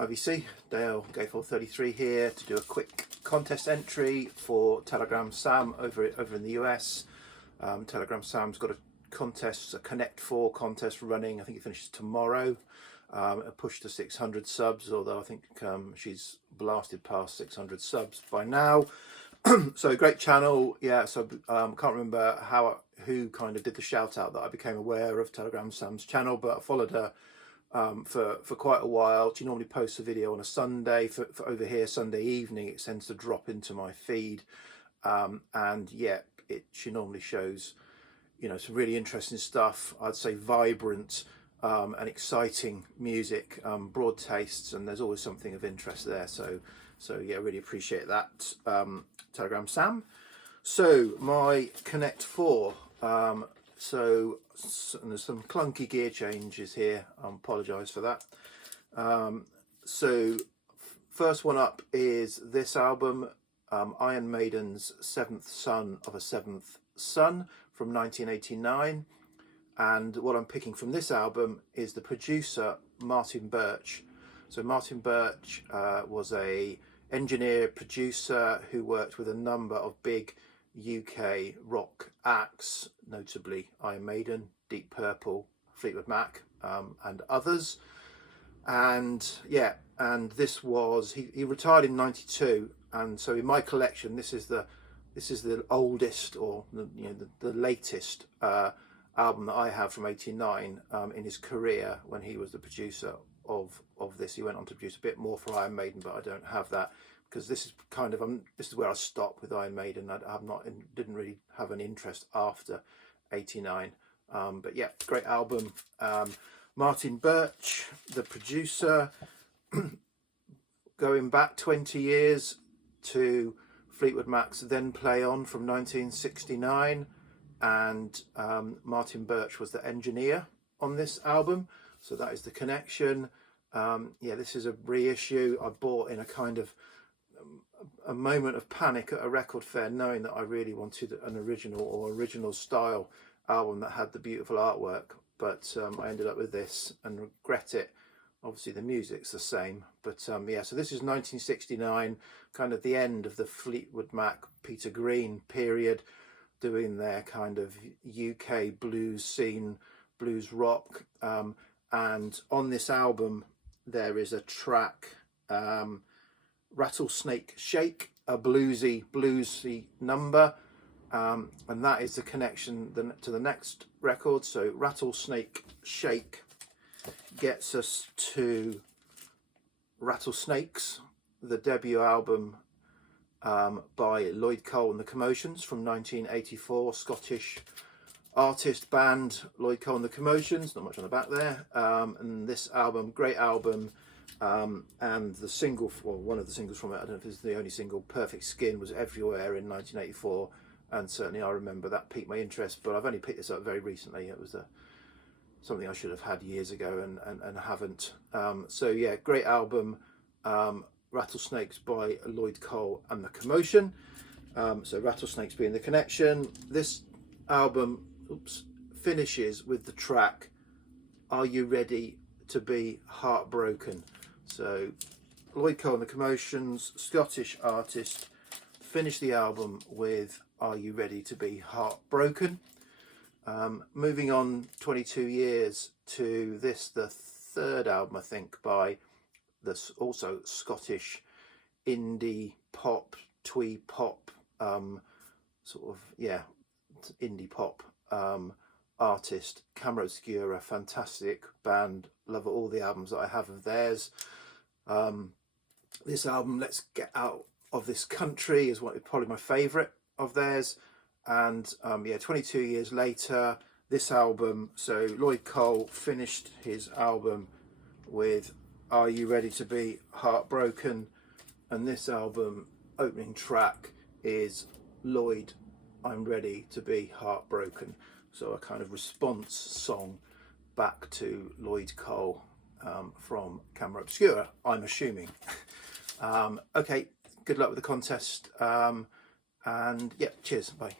IVC, Dale Gatefold 33 here to do a quick contest entry for Telegram Sam over in the US. Telegram Sam's got a contest, a Connect 4 contest running. I think it finishes tomorrow. A push to 600 subs, although I think she's blasted past 600 subs by now. So great channel, yeah. So can't remember who kind of did the shout out that I became aware of Telegram Sam's channel, but I followed her for quite a while. She normally posts a video on a Sunday. For over here, Sunday evening, it tends to drop into my feed, and yeah, she normally shows, you know, some really interesting stuff. I'd say vibrant and exciting music, broad tastes, and there's always something of interest there. So yeah, really appreciate that, Telegram Sam. So my Connect 4. So there's some clunky gear changes here. I apologise for that. So first one up is this album, Iron Maiden's Seventh Son of a Seventh Son from 1989. And what I'm picking from this album is the producer, Martin Birch. So Martin Birch was a engineer, producer who worked with a number of big UK rock acts, notably Iron Maiden, Deep Purple, Fleetwood Mac, and others. And yeah, and this was, he retired in '92, and so in my collection, this is the oldest, or the latest album that I have from '89 in his career, when he was the producer of this. He went on to produce a bit more for Iron Maiden, but I don't have that, because this is kind of this is where I stopped with Iron Maiden. Didn't really have an interest after '89, but yeah, great album. Martin Birch, the producer, going back 20 years to Fleetwood Mac's Then Play On from 1969, and Martin Birch was the engineer on this album, so that is the connection. Yeah, this is a reissue I bought in a kind of a moment of panic at a record fair, knowing that I really wanted an original style album that had the beautiful artwork, but I ended up with this and regret it. Obviously the music's the same, but yeah, so this is 1969, kind of the end of the Fleetwood Mac, Peter Green period, doing their kind of UK blues scene, blues rock, and on this album there is a track, Rattlesnake Shake, a bluesy number, and that is the connection to the next record. So Rattlesnake Shake gets us to Rattlesnakes, the debut album by Lloyd Cole and the Commotions from 1984, Scottish artist band Lloyd Cole and the Commotions, not much on the back there, and this album, great album. And the single, well, one of the singles from it, I don't know if it's the only single, Perfect Skin, was everywhere in 1984, and certainly I remember that piqued my interest, but I've only picked this up very recently. It was something I should have had years ago and haven't. So yeah, great album, Rattlesnakes by Lloyd Cole and the Commotion. So Rattlesnakes being the connection. This album finishes with the track Are You Ready to Be Heartbroken? So Lloyd Cole and the Commotions, Scottish artist, finished the album with Are You Ready to Be Heartbroken? Moving on 22 years to this, the third album, I think, by this also Scottish indie pop, twee pop, sort of, yeah, indie pop artist, Camera Obscura, fantastic band, love all the albums that I have of theirs. This album, Let's Get Out of This Country, is probably my favourite of theirs. And yeah, 22 years later, this album, so Lloyd Cole finished his album with Are You Ready to Be Heartbroken? And this album, opening track is Lloyd, I'm Ready to Be Heartbroken. So a kind of response song back to Lloyd Cole from Camera Obscura, I'm assuming. Okay, good luck with the contest, and yeah, cheers, bye.